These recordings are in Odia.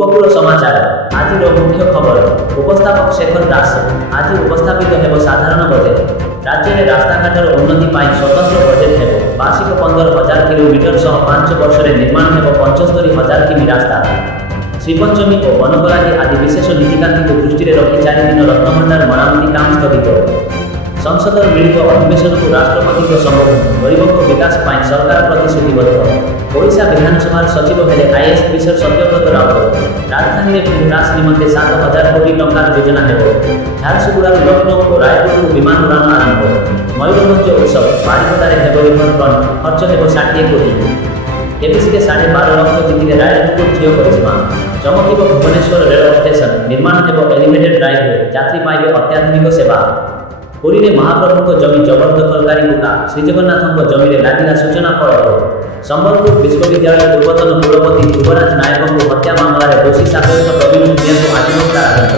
উপকূল সমাচার আজির মুখ্য খবর উপস্থাপক শেখর দাস। আজি উপস্থাপিত ହେବ ସାଧାରଣ ବଜେଟ୍। ରାଜ୍ୟରେ ରାସ୍ତାଘାଟର ଉନ୍ନତି ପାଇଁ ସ୍ୱତନ୍ତ୍ର ବଜେଟ୍ ହେବ। ବାର୍ଷିକ 15,000 କିଲୋମିଟର ସହ 5 ବର୍ଷରେ ନିର୍ମାଣ ହେବ 75,000 କିମି ରାସ୍ତା। ଶ୍ରୀପଞ୍ଚମୀ ଓ ବନକଲାଗି ଆଦି ବିଶେଷ ନୀତିକାନ୍ତିକୁ ଦୃଷ୍ଟିରେ ରଖି 4 ଦିନ ରତ୍ନଭଣ୍ଡାର ମରାମତି କାମ ସ୍ଥଗିତ। ସଂସଦର ମିଳିତ ଅଧିବେଶନକୁ ରାଷ୍ଟ୍ରପତିଙ୍କ ସମ୍ବୋଧନ। ଗରିବଙ୍କ ବିକାଶ ପାଇଁ ସରକାର ପ୍ରତିଶ୍ରୁତିବଦ୍ଧ। ଓଡ଼ିଶା ବିଧାନସଭାର ସଚିବ ହେଲେ ଆଇଏଏସ୍ ଅଫିସର ସତ୍ୟବ୍ରତ ରାଉତ। ରାଜଧାନୀରେ ବିକାଶ ନିମନ୍ତେ 7,000 କୋଟି ଟଙ୍କାର ଯୋଜନା ହେବ। ଝାରସୁଗୁଡ଼ାରୁ ଲକ୍ଷ୍ନୌ ଓ ରାୟପୁରରୁ ବିମାନ ଉଡ଼ାଣ ଆରମ୍ଭ। ମୟୂରଭଞ୍ଜ ଉତ୍ସବ ବାରିପଦାରେ ହେବ ରିଭରଫ୍ରଣ୍ଟ, ଖର୍ଚ୍ଚ ହେବ 60 କୋଟି। କେବିସିରେ 12.5 ଲକ୍ଷ ଜିତିଲେ ରାୟରଙ୍ଗପୁର ଝିଅ କରିଶ୍ମା। ଚମକିବ ଭୁବନେଶ୍ୱର ରେଳ ଷ୍ଟେସନ, ନିର୍ମାଣ ହେବ ଏଲିଭେଟେଡ୍ ଡ୍ରାଇଭ୍ରେ, ଯାତ୍ରୀ ପାଇବେ ଅତ୍ୟାଧୁନିକ ସେବା। ପୁରୀରେ ମହାପ୍ରଭୁଙ୍କ ଜମି ଜବରଦଖଲକାରୀ ମୁକା, ଶ୍ରୀଜଗନ୍ନାଥଙ୍କ ଜମିରେ ଲାଗିଲା ସୂଚନା ଫଳକ। ସମ୍ବଲପୁର ବିଶ୍ୱବିଦ୍ୟାଳୟ ପୂର୍ବତନ କୁଳପତି ଯୁବରାଜ ନାୟକଙ୍କୁ ହତ୍ୟା ମାମଲାରେ ଦୋଷୀ ସାବ୍ୟସ୍ତ ପ୍ରବୀଣ ଭୂୟାଙ୍କୁ ଆଜୀବନ କାରାଦଣ୍ଡ।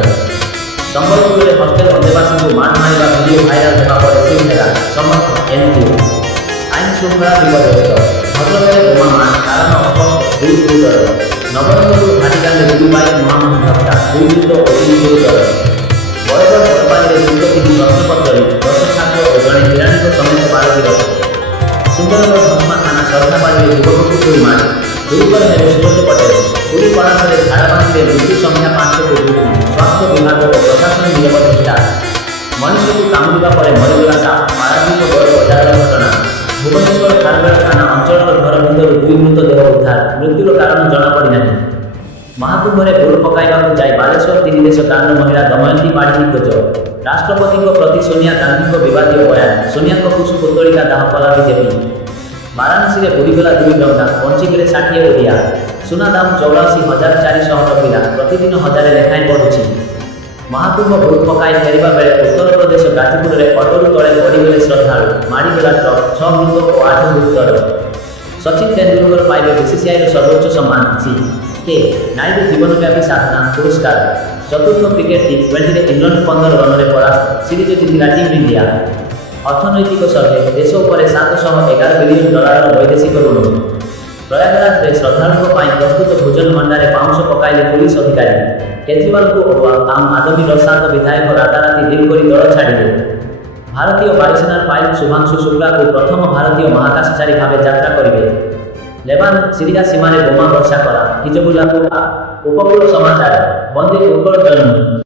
ସମ୍ବଲପୁରରେ ହଷ୍ଟେଲ ଅନ୍ତେବାସୀଙ୍କୁ ମାଡ଼ ମାରିବା ଭିଡିଓ ଭାଇରାଲ ହେବା ପରେ ଶିବସେନା ସମର୍ଥ ଏନ୍ଜିଓ। ଆଇନ ଶୃଙ୍ଖଳା ବିପର୍ଯ୍ୟସ୍ତ। ଭଦ୍ରକରେ ବୋମାମାଡ଼, କାରଣ ଅସ୍ପଷ୍ଟ, 2 ଗୁରୁତର। ନବରଙ୍ଗପୁର ଘାଟିକାଣ୍ଡେ 2 ବାଇକ୍ ମୁହାଁମୁହିଁ ଧକ୍କା, 2 ମୃତ ଓ 3 ଗୁରୁତର। ବରଗଡ଼ ବଡ଼ପାଲିରେ ଯୁକ୍ତ 3 ପ୍ରଶ୍ନପତ୍ର ଲିକ୍, 10 ଛାତ୍ର ଓ ଜଣେ କିରାଣୀଙ୍କ ସମେତ 12 ଗିରଫ। ସୁନ୍ଦରଗଡ଼ ଧସମା ଥାନା ସରଧାବାଲିରେ ଯୁବକଙ୍କୁ ଗୁଳି ମାଡ଼, ଗୁରୁତର ହେଲେ ସୁରଜ ପଟେଲ। ପୁରୀ କୋଣାର୍କରେ ଝାଡ଼ାବାନ୍ତିରେ ମୃତ୍ୟୁ ସଂଖ୍ୟା 5କୁ ବୃଦ୍ଧି, ସ୍ୱାସ୍ଥ୍ୟ ବିଭାଗ ଓ ପ୍ରଶାସନ ନିରବ ଚେଷ୍ଟା। ମଣିଷକୁ କାମୁଡ଼ିବା ପରେ ମରିଗଲା ସାପ, ପାରାଦୀପ ବଡ଼ ବଜାରର ଘଟଣା। ଭୁବନେଶ୍ୱର ଖାରବେଳ ଥାନା ଅଞ୍ଚଳର ଘର ଭିତରୁ 2 ମୃତଦେହ ଉଦ୍ଧାର, ମୃତ୍ୟୁର କାରଣ ଜଣାପଡ଼ିନାହିଁ। ମହାକୁମ୍ଭରେ ବୁଡ଼ ପକାଇବାକୁ ଯାଇ ବାଲେଶ୍ୱର 3 ଦେଶ କାଣ୍ଡ ମହିଳା ଦମୟନ୍ତୀ ପାଢ଼ୀ ନିଖୋଜ। ରାଷ୍ଟ୍ରପତିଙ୍କ ପ୍ରତି ସୋନିଆ ଗାନ୍ଧୀଙ୍କ ବିବାଦୀୟ ବୟାନ, ସୋନିଆଙ୍କ କୁଶୁ ପୁତଳିକା ଦାହ କଲା ବିଜେପି। ବାରାଣସୀରେ ବୁଡ଼ିଗଲା 2 ଡଙ୍ଗା, ପଞ୍ଚିଙ୍ଗରେ 60 ଓଡ଼ିଆ। ସୁନା ଦାମ 84,400 ଟଙ୍କିଲା, ପ୍ରତିଦିନ 1000 ଲେଖାଏଁ ବଢ଼ୁଛି। ମହାକୁମ୍ଭ ବୁଡ଼ ପକାଇ ଫେରିବା ବେଳେ ଉତ୍ତରପ୍ରଦେଶ ଗାଜିପୁରରେ ଅଟୋରୁ ତଳେ ପଡ଼ିଗଲେ ଶ୍ରଦ୍ଧାଳୁ, ମାଡ଼ିଗଲା ଟ୍ରକ୍, 6 ମୃତ ଓ 8 ଗୁରୁତର। ସଚିନ ତେନ୍ଦୁଲକର ପାଇବେ ବିସିସିଆଇର ସର୍ବୋଚ୍ଚ ସମ୍ମାନ ସି.କେ. ନାଇଡୁ ଜୀବନବ୍ୟାପୀ ସାଧନା ପୁରସ୍କାର। ଚତୁର୍ଥ କ୍ରିକେଟ ଟି20ରେ ଇଂଲଣ୍ଡ 15 ରନରେ ପରାସ୍ତ, ସିରିଜ ଜିତିଲା ଟିମ୍ ଇଣ୍ଡିଆ। ଅର୍ଥନୈତିକ ସର୍ଭେ, ଦେଶ ଉପରେ $711 ବିଲିୟନ ବୈଦେଶିକ ଋଣ। ପ୍ରୟାଗରାଜରେ ଶ୍ରଦ୍ଧାଳୁଙ୍କ ପାଇଁ ପ୍ରସ୍ତୁତ ଭୋଜନ ଭଣ୍ଡାରେ ପାଉଁଶ ପକାଇଲେ ପୁଲିସ ଅଧିକାରୀ। କେଜରିୱାଲଙ୍କୁ ଅଡ଼ୁଆ, ଆମ୍ ଆଦମୀର 7 ବିଧାୟକ ରାତାରାତି ଡିଲ୍ କରି ଦଳ ଛାଡ଼ିଲେ। ଭାରତୀୟ ବାୟୁସେନାର ପାଇଲଟ ଶୁଭାଂଶୁ ଶୁକ୍ଲାଙ୍କୁ ପ୍ରଥମ ଭାରତୀୟ ମହାକାଶଚାରୀ ଭାବେ ଯାତ୍ରା କରିବେ। ଲେବାନ ସିରିଆ ସୀମାରେ ବୋମା ବର୍ଷା କରା, ହିଜବୁଲ୍ଲାହକୁ ଉପକୂଳ ସମାଚାର। ବନ୍ଦେ ଉତ୍କଳ ଜନନୀ।